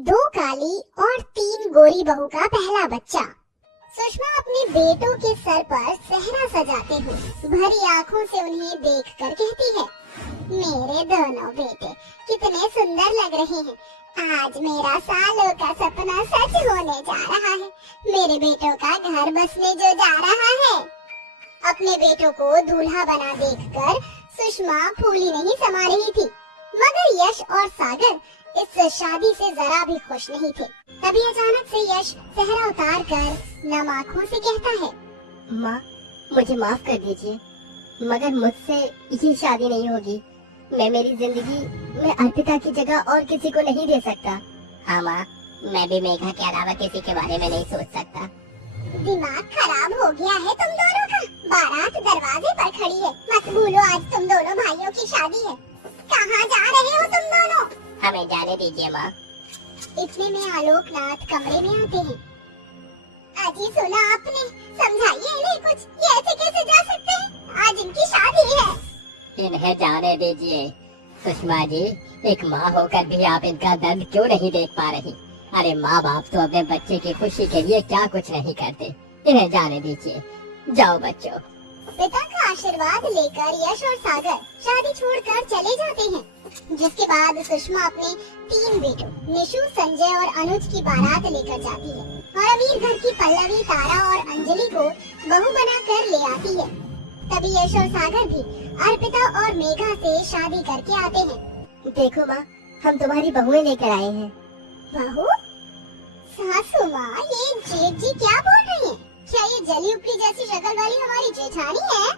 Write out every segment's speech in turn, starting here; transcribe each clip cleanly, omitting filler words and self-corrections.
दो काली और तीन गोरी बहू का पहला बच्चा। सुषमा अपने बेटों के सर पर सेहरा सजाते हुए भरी आंखों से उन्हें देखकर कहती है, मेरे दोनों बेटे कितने सुंदर लग रहे हैं। आज मेरा सालों का सपना सच होने जा रहा है। मेरे बेटों का घर बसने जो जा रहा है। अपने बेटों को दूल्हा बना देखकर सुषमा फूली नहीं समा रही थी, मगर यश और सागर इस शादी से जरा भी खुश नहीं थे। तभी अचानक से यश सेहरा उतार कर नम आँखों से कहता है, माँ मुझे माफ कर दीजिए, मगर मुझसे ये शादी नहीं होगी। मैं मेरी जिंदगी में अर्पिता की जगह और किसी को नहीं दे सकता। हाँ माँ, मैं भी मेघा के अलावा किसी के बारे में नहीं सोच सकता। दिमाग खराब हो गया है तुम दोनों का। बारात दरवाजे पर खड़ी है, मत भूलो आज तुम दोनों भाइयों की शादी है। कहाँ जा रहे हो तुम दोनों? हमें जाने दीजिए माँ। इतने में आलोकनाथ कमरे में आते हैं। अजी सुना आपने, समझाइए इन्हें कुछ, ये ऐसे कैसे जा सकते हैं? आज इनकी शादी है। इन्हें जाने दीजिए। सुषमा जी, एक माँ होकर भी आप इनका दर्द क्यों नहीं देख पा रही? अरे माँ बाप तो अपने बच्चे की खुशी के लिए क्या कुछ नहीं करते। इन्हें जाने दीजिए, जाओ बच्चों। पिता का आशीर्वाद लेकर यश और सागर शादी छोड़कर चले जाते हैं, जिसके बाद सुषमा अपने तीन बेटों निशु, संजय और अनुज की बारात लेकर जाती है और अमीर घर की पल्लवी, तारा और अंजलि को बहू बनाकर ले आती है। तभी यश और सागर भी अर्पिता और मेघा से शादी करके आते हैं। देखो माँ, हम तुम्हारी बहुएं लेकर आए हैं। बहू? सासू माँ, ये जेठ जी क्या बोल रही हैं? क्या ये जली उपली जैसी शक्ल वाली हमारी जेठानी है?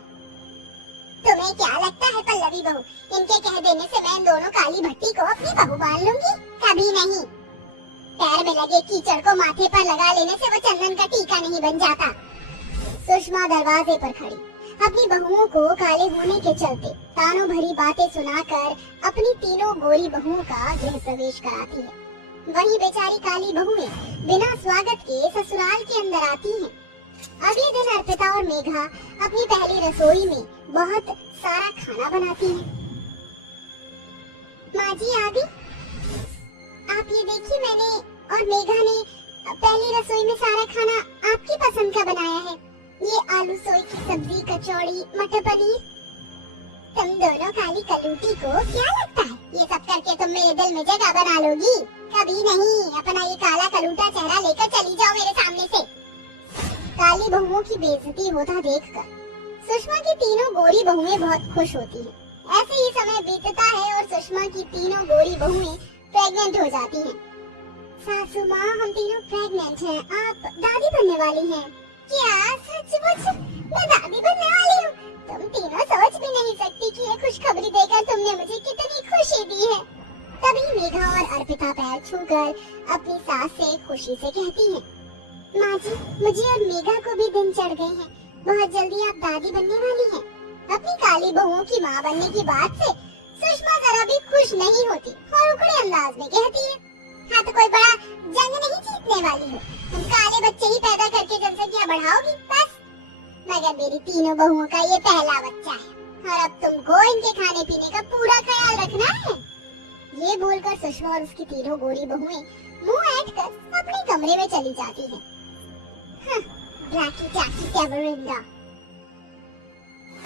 तुम्हें क्या लगता है पल्लवी बहू, इनके कह देने से मैं इन दोनों काली भट्टी को अपनी बहू मान लूंगी? कभी नहीं। पैर में लगे कीचड़ को माथे पर लगा लेने से वो चंदन का टीका नहीं बन जाता। सुषमा दरवाजे पर खड़ी अपनी बहुओं को काले होने के चलते तानों भरी बातें सुनाकर अपनी तीनों गोरी बहुओं का गृह प्रवेश कराती है। वही बेचारी काली बहुएं बिना स्वागत के ससुराल के अंदर आती हैं। अगले दिन अर्पिता और मेघा अपनी पहली रसोई में बहुत सारा खाना बनाती हैं। माँ जी आ गई। आप ये देखिए, मैंने और मेघा ने पहली रसोई में सारा खाना आपकी पसंद का बनाया है। ये आलू सोई की सब्जी, कचौड़ी, मटर पनीर। तुम दोनों काली कलूटी को क्या लगता है ये सब करके तुम मेरे दिल में जगह बना लोगी? कभी नहीं। अपना ये काला कलूटा चेहरा लेकर चली जाओ मेरे सामने से। काली बहुओं की बेइज्जती होता देखकर सुषमा की तीनों गोरी बहुएं बहुत खुश होती हैं। ऐसे ही समय बीतता है और सुषमा की तीनों गोरी बहुएं प्रेग्नेंट हो जाती हैं। सासू माँ, हम तीनों प्रेग्नेंट हैं। आप दादी बनने वाली हैं। क्या सचमुच? मैं दादी बनने वाली हूँ? तुम तीनों सोच भी नहीं सकती कि ये खुशखबरी देकर तुमने मुझे कितनी खुशी दी है। तभी मेघा और अर्पिता पैर छूकर अपनी सास से खुशी से कहती हैं, माँ जी, मुझे और मेघा को भी दिन चढ़ गए हैं। बहुत जल्दी आप दादी बनने वाली हैं। अपनी काली बहुओं की माँ बनने की बात से सुषमा जरा भी खुश नहीं होती और उकड़े अंदाज में कहती है, हाँ तो कोई बड़ा जंग नहीं जीतने वाली हो। तुम काले बच्चे ही पैदा करके जनसंख्या बढ़ाओगी बस। मगर मेरी तीनों बहुओं का ये पहला बच्चा है और अब तुमको इनके खाने पीने का पूरा ख्याल रखना है। ये बोलकर सुषमा और उसकी तीनों गोरी बहुएं मुंह ऐंठ कर अपने कमरे में चली जाती हैं।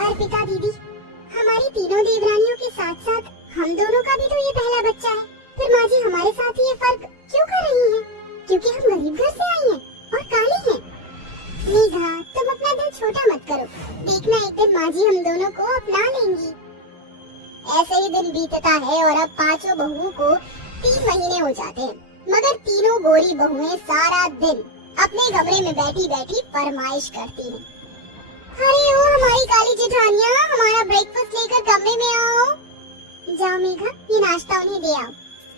अर्पिता दीदी, हमारी तीनों देवरानियों के साथ साथ हम दोनों का भी तो ये पहला बच्चा है। फिर माँ जी हमारे साथ ये फर्क क्यों कर रही हैं? क्योंकि हम गरीब घर से आई हैं और काली हैं। मेघा, तुम अपना दिल छोटा मत करो। देखना एक दिन माँ जी हम दोनों को अपना लेंगी। ऐसे ही दिन बीतता है और अब पांचों बहुओं को 3 महीने हो जाते हैं, मगर तीनों गोरी बहुएं सारा दिन अपने कमरे में बैठी बैठी फरमाइश करती हैं। अरे ओ हमारी काली जेठानिया, हमारा ब्रेकफास्ट लेकर कमरे में आओ। जाओ मेघा, ये नाश्ता उन्हें दे आओ।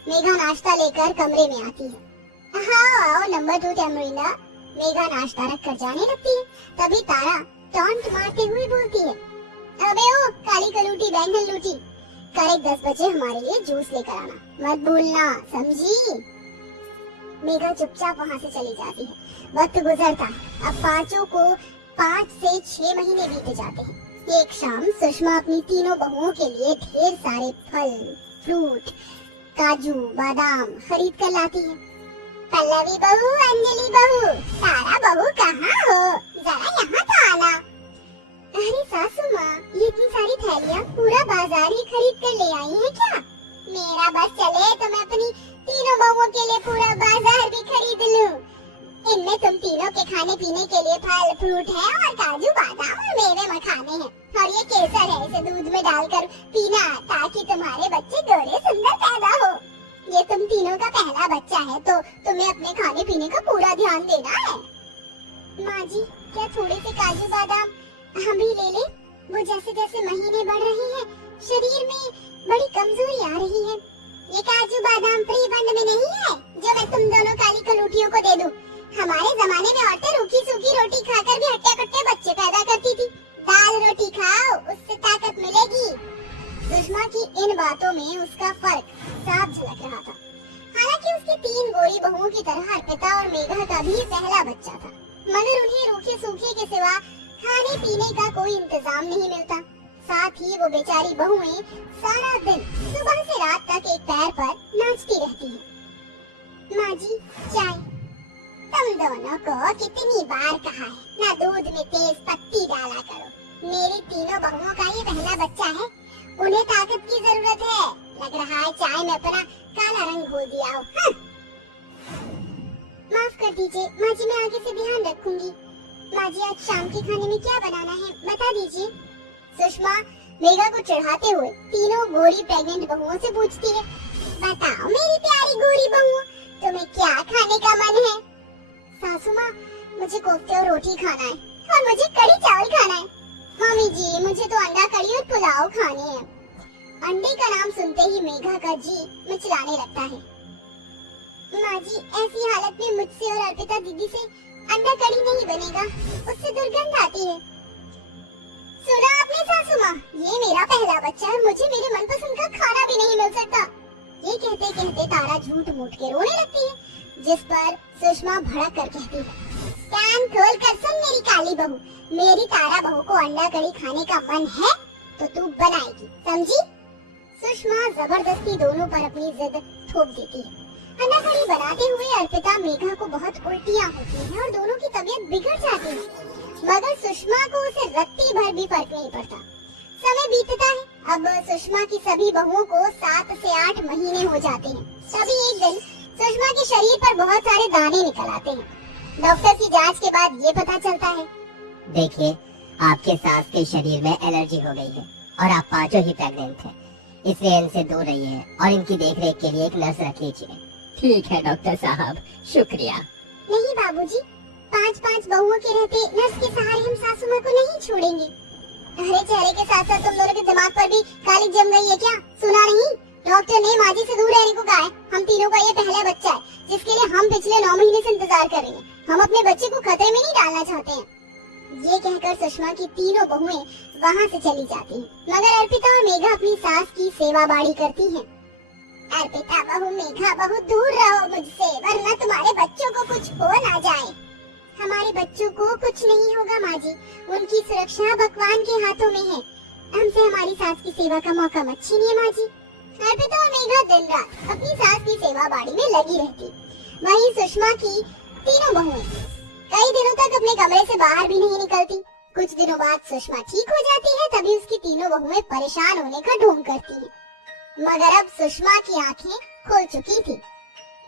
मेघा नाश्ता लेकर कमरे में आती है। हाँ आओ नंबर 2 टेमरिंडा। मेघा नाश्ता रख कर जाने लगती है। तभी तारा टॉन्ट मारते हुए बोलती है, अबे ओ काली कलूटी बैंगन लूटी, करेक्ट 10 बजे हमारे लिए जूस लेकर आना, मत भूलना, समझी? मेघा चुपचाप वहाँ से चली जाती है। वक्त गुजरता है। अब पांचों को 5 से 6 महीने बीत जाते हैं। एक शाम सुषमा अपनी तीनों बहुओं के लिए ढेर सारे फल, फ्रूट, काजू, बादाम खरीद कर लाती है। पल्लवी बहू, अंजलि बहू, तारा बहू कहाँ हो? जरा यहाँ तो आना। अरे सासू माँ, ये इतनी सारी थैलियाँ पूरा बाजार ही खरीद कर ले आई हैं क्या? मेरा बस चले तो मैं अपनी तीनों बहुओं के लिए पूरा बाजार भी खरीद लूँ। इनमें तुम तीनों के खाने पीने के लिए फल फ्रूट है और काजू बादाम और मेवे मखाने हैं और ये केसर है, इसे दूध में डालकर पीना ताकि तुम्हारे बच्चे गोरे सुंदर पैदा हो। ये तुम तीनों का पहला बच्चा है तो तुम्हें अपने खाने पीने का पूरा ध्यान देना है। माँ जी, क्या थोड़े से काजू बादाम हम भी ले ले? वो जैसे जैसे महीने बढ़ रहे हैं शरीर में बड़ी कमजोरी आ रही है। ये काजू बादाम फ्री फंड में नहीं है जो मैं तुम दोनों काली कलूटियों को दे दूं। हमारे जमाने में औरतें रूखी सूखी रोटी खाकर भी हट्टे कट्टे बच्चे पैदा करती थी। दाल रोटी खाओ, उससे ताकत मिलेगी। सुषमा की इन बातों में उसका फर्क साफ झलक रहा था। हालांकि उसकी 3 गोरी बहुओं की तरह अर्पिता और मेघा का भी पहला बच्चा था, मगर उन्हें रूखे सूखे के सिवा खाने पीने का कोई इंतजाम नहीं मिलता। साथ ही वो बेचारी बहुएं सारा दिन सुबह से रात तक एक पैर पर नाचती रहती हैं। माँ जी, चाय। तुम दोनों को कितनी बार कहा है, ना दूध में तेज पत्ती डाला करो। मेरी तीनों बहुओं का ये पहला बच्चा है, उन्हें ताकत की जरूरत है। लग रहा है चाय में अपना काला रंग घोल दिया हो। हाँ। माफ कर दीजिए माँ जी, मैं आगे से ध्यान रखूंगी। माँ जी, आज शाम के खाने में क्या बनाना है बता दीजिए। सुषमा मेघा को चढ़ाते हुए तीनों गोरी प्रेग्नेंट बहुओं से पूछती है। बताओ मेरी प्यारी गोरी बहुओं, तुम्हें क्या खाने का मन है? सासू माँ, मुझे कोफ्ते और रोटी खाना है और मुझे कड़ी चावल खाना है। मम्मी जी, मुझे तो अंडा कड़ी और पुलाव खाने हैं। अंडे का नाम सुनते ही मेघा का जी मिचलाने लगता है। माँ जी, ऐसी हालत में मुझसे और अर्पिता दीदी से अंडा कड़ी नहीं बनेगा, उससे दुर्गंध आती है। सुना आपने सासू माँ, ये मेरा पहला बच्चा है, मुझे मेरे मनपसंद का खाना भी नहीं मिल सकता। ये कहते कहते तारा झूठ मूठ के रोने लगती है, जिस पर सुषमा भड़क कर कहती है, कान खोल कर सुन मेरी काली बहू, मेरी तारा बहू को अंडा कड़ी खाने का मन है तो तू बनाएगी, समझी? सुषमा जबरदस्ती दोनों पर अपनी जिद थोप देती है। अंडा कड़ी बनाते हुए अर्पिता मेघा को बहुत उल्टियाँ होती हैं और दोनों की तबीयत बिगड़ जाती है, मगर सुषमा को उसे रत्ती भर भी फर्क नहीं पड़ता। समय बीतता है, अब सुषमा की सभी बहुओं को 7 से 8 महीने हो जाते हैं। तभी एक दिन सुषमा के शरीर पर बहुत सारे दाने निकल आते हैं। डॉक्टर की जांच के बाद ये पता चलता है, देखिए, आपके सास के शरीर में एलर्जी हो गई है और आप पांचों ही प्रेग्नेंट हैं, इसलिए इनसे दूर रहिए और इनकी देखरेख के लिए एक नर्स रख लीजिए। ठीक है डॉक्टर साहब, शुक्रिया। नहीं बाबूजी, 5 बहुओं के रहते नर्स के सहारे हम सासू माँ को नहीं छोड़ेंगे। हरे चेहरे के साथ साथ तुम दोनों के दिमाग पर भी कालिक जम गई है क्या? सुना नहीं? डॉक्टर ने माँ जी से दूर रहने को कहा है। हम तीनों का ये पहला बच्चा है, जिसके लिए हम पिछले 9 महीने से इंतजार कर रहे हैं। हम अपने बच्चे को खतरे में नहीं डालना चाहते हैं। ये कहकर सुषमा की तीनों बहुएं वहाँ से चली जाती हैं, मगर अर्पिता और मेघा अपनी सास की सेवा बाड़ी करती हैं। अर्पिता बहू, मेघा बहू, दूर रहो मुझसे, वरना तुम्हारे बच्चों को कुछ हो ना जाए। हमारे बच्चों को कुछ नहीं होगा माँ जी, उनकी सुरक्षा भगवान के हाथों में है। हमसे हमारी सास की सेवा का मौका मत छीनिए माँ जी। अर्पिता और मेघा दिन रात अपनी सास की सेवा बाड़ी में लगी रहती। वहीं सुषमा की तीनों बहुएं कई दिनों तक अपने कमरे से बाहर भी नहीं निकलती। कुछ दिनों बाद सुषमा ठीक हो जाती है, तभी उसकी तीनों बहुएं परेशान होने का ढोंग करती हैं। मगर अब सुषमा की आंखें खुल चुकी थी।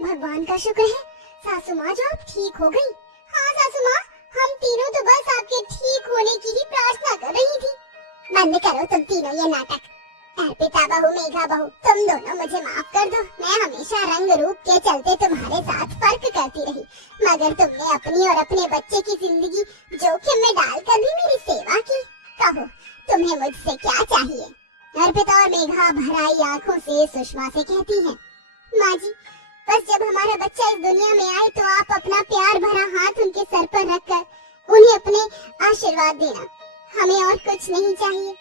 भगवान का शुक्र है सासू माँ, जो अब ठीक हो गई। हाँ सासू माँ, हम तीनों तो बस आपके ठीक होने की ही प्रार्थना कर रही थी। बंद करो तुम तीनों ये नाटक। अर्पिता बहू, मेघा बहू, तुम दोनों मुझे माफ कर दो। मैं हमेशा रंग रूप के चलते तुम्हारे साथ फर्क करती रही, मगर तुमने अपनी और अपने बच्चे की जिंदगी जोखिम में डालकर भी मेरी सेवा की। कहो तुम्हें मुझसे क्या चाहिए? अर्पिता और मेघा भराई आंखों से सुषमा से कहती हैं, माँ जी, बस जब हमारा बच्चा इस दुनिया में आए तो आप अपना प्यार भरा हाथ उनके सर पर रखकर उन्हें अपने आशीर्वाद देना, हमें और कुछ नहीं चाहिए।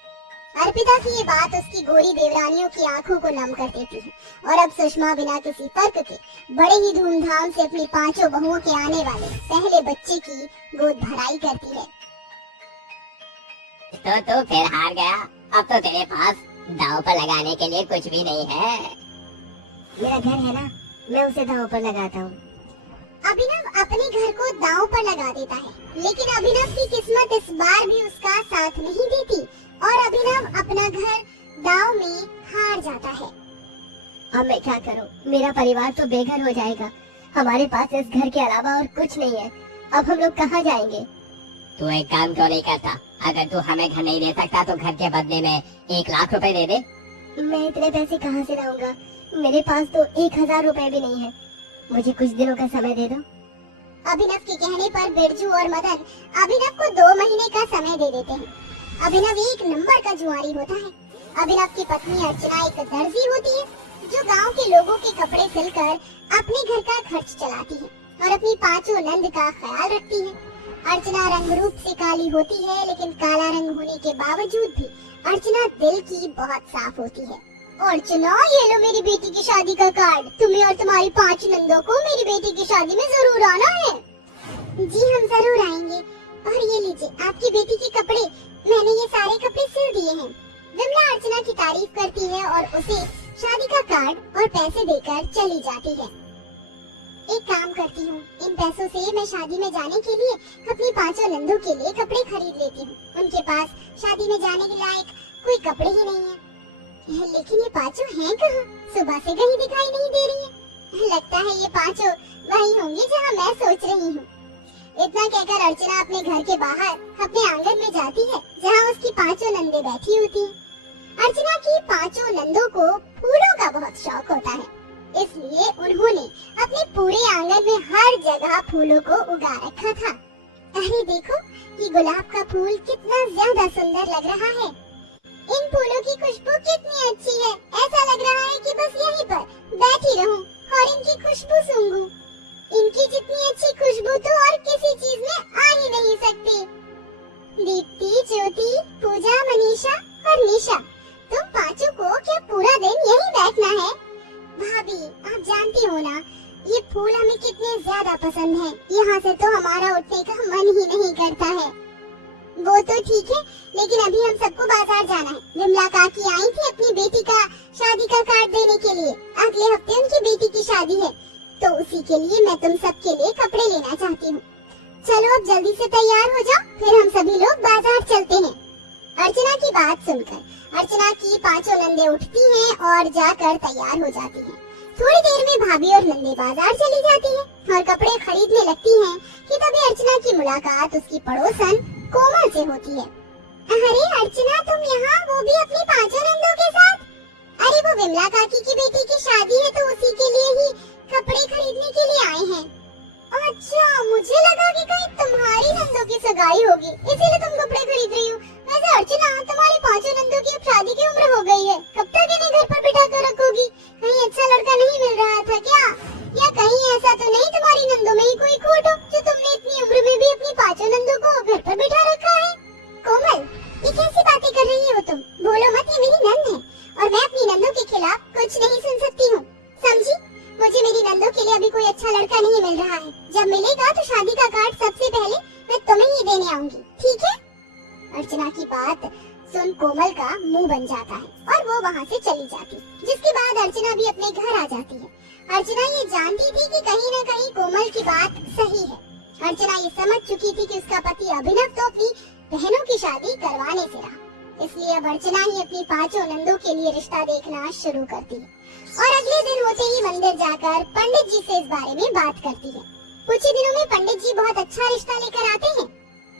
अर्पिता की ये बात उसकी गोरी देवरानियों की आंखों को नम कर देती है और अब सुषमा बिना किसी फर्क के बड़े ही धूमधाम से अपनी पांचों बहुओं के आने वाले पहले बच्चे की गोद भराई करती है। तो फिर हार गया। अब तो तेरे पास दांव पर लगाने के लिए कुछ भी नहीं है। मेरा घर है ना, मैं उसे दांव पर लगाता हूँ। अभिनव अपने घर को दांव पर लगा देता है, लेकिन अभिनव की किस्मत इस बार भी उसका साथ नहीं देती और अभिनव अपना घर दांव में हार जाता है। अब मैं क्या करूं? मेरा परिवार तो बेघर हो जाएगा। हमारे पास इस घर के अलावा और कुछ नहीं है। अब हम लोग कहाँ जाएंगे? तू एक काम क्यों नहीं करता? अगर तू हमें घर नहीं दे सकता तो घर के बदले में 1 लाख रुपए दे दे। मैं इतने पैसे कहाँ से लाऊंगा? मेरे पास तो 1000 रुपए भी नहीं है। मुझे कुछ दिनों का समय दे दो। अभिनव के कहने पर बिरजू और मदन अभिनव को 2 महीने का समय दे देते हैं। अभिनव एक नंबर का जुआरी होता है। अभिनव की पत्नी अर्चना एक दर्जी होती है जो गांव के लोगों के कपड़े सिलकर अपने घर का खर्च चलाती है और अपनी 5 नंद का ख्याल रखती है। अर्चना रंग रूप से काली होती है, लेकिन काला रंग होने के बावजूद भी अर्चना दिल की बहुत साफ होती है। अर्चना, ये लो मेरी बेटी की शादी का कार्ड। तुम्हें और तुम्हारी 5 नंदों को मेरी बेटी की शादी में जरूर आना है। जी हम जरूर आएंगे। और ये लीजिए आपकी बेटी के कपड़े, मैंने ये सारे कपड़े सिल दिए हैं। विमला अर्चना की तारीफ करती है और उसे शादी का कार्ड और पैसे देकर चली जाती है। एक काम करती हूँ, इन पैसों से मैं शादी में जाने के लिए अपनी 5 नंदों के लिए कपड़े खरीद लेती हूँ। उनके पास शादी में जाने के लायक कोई कपड़े ही नहीं है। लेकिन ये 5 हैं कहाँ? सुबह से कहीं दिखाई नहीं दे रही है। लगता है ये 5 वही होंगे जहाँ मैं सोच रही हूँ। इतना कहकर अर्चना अपने घर के बाहर अपने आंगन में जाती है जहाँ उसकी 5 नंदे बैठी होती हैं। अर्चना की 5 नंदों को फूलों का बहुत शौक होता है, इसलिए उन्होंने अपने पूरे आंगन में हर जगह फूलों को उगा रखा था। अरे देखो, ये गुलाब का फूल कितना ज्यादा सुंदर लग रहा है। इन फूलों की खुशबू कितनी अच्छी है। ऐसा लग रहा है कि बस यहीं पर बैठी रहूं और इनकी खुशबू सूंघूं। इनकी जितनी अच्छी खुशबू तो और किसी चीज में आ ही नहीं सकती। दीप्ति, ज्योति, पूजा, मनीषा और निशा, तुम 5 को क्या पूरा दिन यहीं बैठना है? भाभी, आप जानती हो ना, ये फूल हमें कितने ज्यादा पसंद हैं। यहाँ से तो हमारा उठने का मन ही नहीं करता है। वो तो ठीक है, लेकिन अभी हम सबको बाजार जाना है। विमला काकी आई थी अपनी बेटी का शादी का कार्ड देने के लिए। अगले हफ्ते उनकी बेटी की शादी है, तो उसी के लिए मैं तुम सबके लिए कपड़े लेना चाहती हूँ। चलो अब जल्दी से तैयार हो जाओ, फिर हम सभी लोग बाजार चलते हैं। अर्चना की बात सुनकर अर्चना की 5 नंदे उठती हैं और जाकर तैयार हो जाती हैं। थोड़ी देर में भाभी और नंदे बाजार चली जाती हैं और कपड़े खरीदने लगती हैं कि तभी अर्चना की मुलाकात उसकी पड़ोसन कोमल से होती है। अरे अर्चना, तुम यहाँ, वो भी अपनी 5 नंदों के साथ? अरे वो विमला काकी की बेटी की शादी है, तो उसी के लिए ही कपड़े खरीदने के लिए आए हैं। अच्छा, मुझे लगा कि कहीं तुम्हारी नंदों की सगाई होगी, इसीलिए तुम कपड़े खरीद रही हो। वैसे अर्चना, तुम्हारी 5 नंदों की अब शादी की उम्र हो गई है, कब तक इन्हें घर पर बिठा कर रखोगी? कहीं अच्छा लड़का नहीं मिल रहा था क्या? या कहीं ऐसा तो नहीं तुम्हारी नंदों में ही कोई खोट हो जो तुमने इतनी उम्र में भी अपनी 5 नंदों को घर पर बिठा रखा है? कोमल, ये कैसी बातें कर रही हो तुम? बोलो मत, ये मेरी नंद है और मैं अपनी नंदों के खिलाफ कुछ नहीं सुन सकती हूँ, समझी? मुझे मेरी नंदों के लिए अभी कोई अच्छा लड़का नहीं मिल रहा है। जब मिलेगा तो शादी का कार्ड सबसे पहले मैं तुम्हें ही देने आऊंगी, ठीक है? अर्चना की बात सुन कोमल का मुंह बन जाता है और वो वहाँ से चली जाती, जिसके बाद अर्चना भी अपने घर आ जाती है। अर्चना ये जानती थी कि कहीं न कहीं कोमल की बात सही है। अर्चना ये समझ चुकी थी कि उसका पति अभिनव तो अपनी बहनों की शादी करवाने से रहा, इसलिए अब अर्चना ही अपनी 5 नंदों के लिए रिश्ता देखना शुरू करती है और अगले दिन होते ही मंदिर जाकर पंडित जी से इस बारे में बात करती है। कुछ ही दिनों में पंडित जी बहुत अच्छा रिश्ता लेकर आते हैं।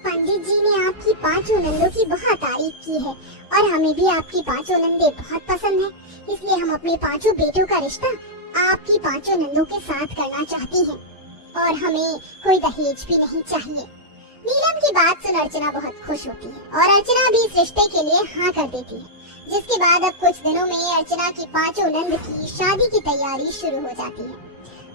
पंडित जी ने आपकी 5 नंदों की बहुत तारीफ की है और हमें भी आपकी 5 नंदे बहुत पसंद है, इसलिए हम अपने 5 बेटों का रिश्ता आपकी 5 नंदों के साथ करना चाहती हैं और हमें कोई दहेज भी नहीं चाहिए। नीलम की बात सुन अर्चना बहुत खुश होती है और अर्चना भी इस रिश्ते के लिए हाँ कर देती है, जिसके बाद अब कुछ दिनों में अर्चना की 5 नंद की शादी की तैयारी शुरू हो जाती है।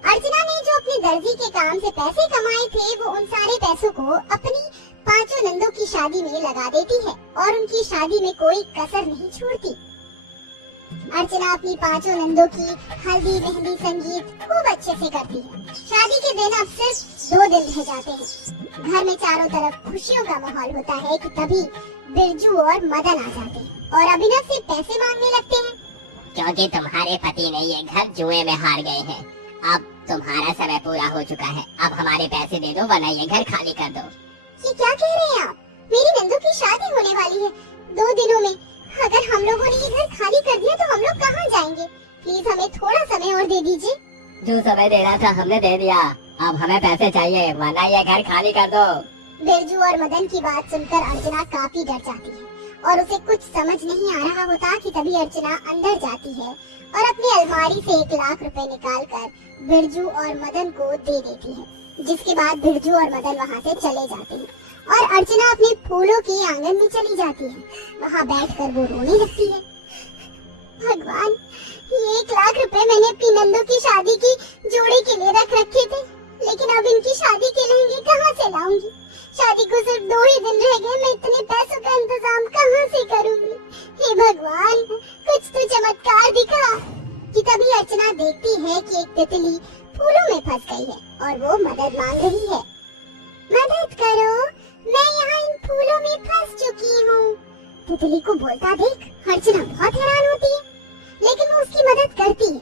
अर्चना ने जो अपने दर्जी के काम से पैसे कमाए थे, वो उन सारे पैसों को अपनी 5 नंदों की शादी में लगा देती है और उनकी शादी में कोई कसर नहीं छोड़ती। अर्चना अपनी 5 नंदों की हल्दी, मेहंदी, संगीत खूब अच्छे से करती है। शादी के दिन अब सिर्फ 2 दिन रह जाते हैं। घर में चारों तरफ खुशियों का माहौल होता है कि तभी बिरजू और मदन आ जाते हैं और अभिनव से पैसे मांगने लगते हैं। क्योंकि तुम्हारे पति ने ये घर जुए में हार गए हैं, अब तुम्हारा समय पूरा हो चुका है, अब हमारे पैसे दे दो वरना ये घर खाली कर दो। ये क्या कह रहे हैं आप? मेरी नंदू की शादी होने वाली है 2 दिनों में। अगर हम लोगों ने ये घर खाली कर दिया तो हम लोग कहाँ जाएंगे? प्लीज हमें थोड़ा समय और दे दीजिए। जो समय देना था हमने दे दिया, अब हमें पैसे चाहिए वरना ये घर खाली कर दो। बिरजू और मदन की बात सुनकर अर्चना काफी डर जाती है और उसे कुछ समझ नहीं आ रहा होता कि तभी अर्चना अंदर जाती है और अपनी अलमारी से 1 लाख रुपए निकालकर बिरजू और मदन को दे देती है, जिसके बाद बिरजू और मदन वहाँ से चले जाते हैं और अर्चना अपने फूलों के आंगन में चली जाती है। वहाँ बैठकर वो रोने लगती है। भगवान, ये 1 लाख रुपए मैंने अपनी नंदू की शादी की जोड़ी के लिए रख रखे थे, लेकिन अब इनकी शादी के लहंगे कहाँ से लाऊंगी? शादी को सिर्फ 2 ही दिन रह गए, मैं इतने पैसों का इंतजाम कहाँ से करूंगी? हे भगवान, कुछ तो चमत्कार दिखा। कि तभी अर्चना देखती है कि एक तितली फूलों में फंस गई है और वो मदद मांग रही है। मदद करो, मैं यहाँ इन फूलों में फंस चुकी हूँ। तितली को बोलता देख अर्चना बहुत हैरान होती है, लेकिन वो उसकी मदद करती है।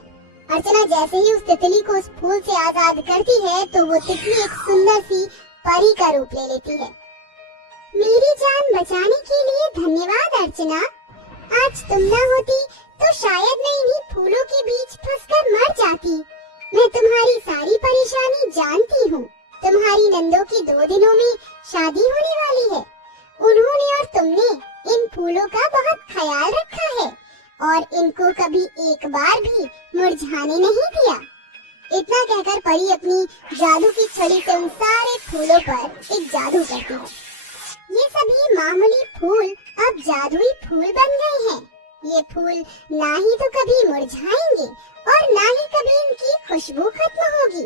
अर्चना जैसे ही उस तितली को उस फूल से आजाद करती है तो वो तितली एक सुंदर सी परी का रूप ले लेती है। मेरी जान बचाने के लिए धन्यवाद अर्चना। आज तुम न होती तो शायद मैं इन्हीं फूलों के बीच फंसकर मर जाती। मैं तुम्हारी सारी परेशानी जानती हूँ। तुम्हारी नंदो की 2 दिनों में शादी होने वाली है। उन्होंने और तुमने इन फूलों का बहुत ख्याल रखा है और इनको कभी एक बार भी मुरझाने नहीं दिया। इतना कहकर परी अपनी जादू की छड़ी से उन सारे फूलों पर एक जादू करती है। ये सभी मामूली फूल अब जादुई फूल बन गए हैं। ये फूल ना ही तो कभी मुरझाएंगे और ना ही कभी इनकी खुशबू खत्म होगी।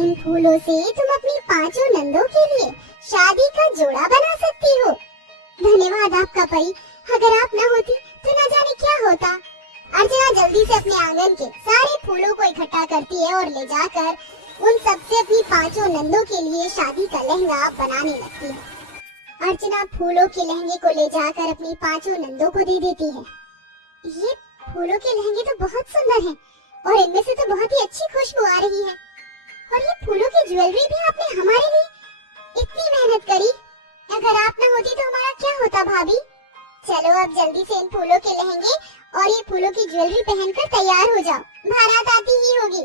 इन फूलों से तुम अपनी 5 नंदों के लिए शादी का जोड़ा बना सकती हो। धन्यवाद आपका परी, अगर आप न होती तो न जाने क्या होता। अर्चना जल्दी से अपने आंगन के सारे फूलों को इकट्ठा करती है और ले जाकर उन सबसे अपनी 5 नंदों के लिए शादी का लहंगा बनाने लगती है। अर्चना फूलों के लहंगे को ले जाकर अपनी 5 नंदों को दे देती है। ये फूलों के लहंगे तो बहुत सुंदर हैं और इनमें से तो बहुत ही अच्छी खुशबू आ रही है। और ये फूलों की ज्वेलरी भी आपने हमारे लिए इतनी मेहनत करी। अगर आप न होती तो हमारा क्या होता भाभी? चलो अब जल्दी से इन फूलों के लहंगे और ये फूलों की ज्वेलरी पहनकर तैयार हो जाओ, बारात आती ही होगी।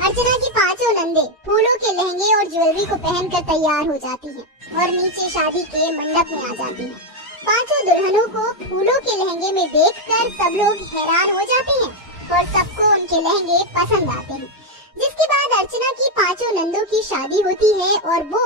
अर्चना की 5 नंदे फूलों के लहंगे और ज्वेलरी को पहनकर तैयार हो जाती हैं और नीचे शादी के मंडप में आ जाती हैं। 5 दुल्हनों को फूलों के लहंगे में देखकर सब लोग हैरान हो जाते हैं और सबको उनके लहंगे पसंद आते हैं। जिसके बाद अर्चना की 5 नंदों की शादी होती है और वो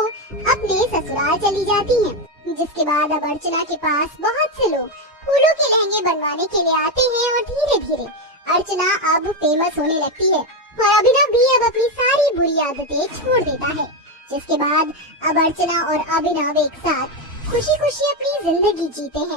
अपने ससुराल चली जाती हैं। जिसके बाद अब अर्चना के पास बहुत से लोग फूलों के लहंगे बनवाने के लिए आते हैं और धीरे धीरे अर्चना अब फेमस होने लगती है और अभिनव भी अब अपनी सारी बुरी आदतें छोड़ देता है। जिसके बाद अब अर्चना और अभिनव एक साथ खुशी खुशी अपनी जिंदगी जीते हैं।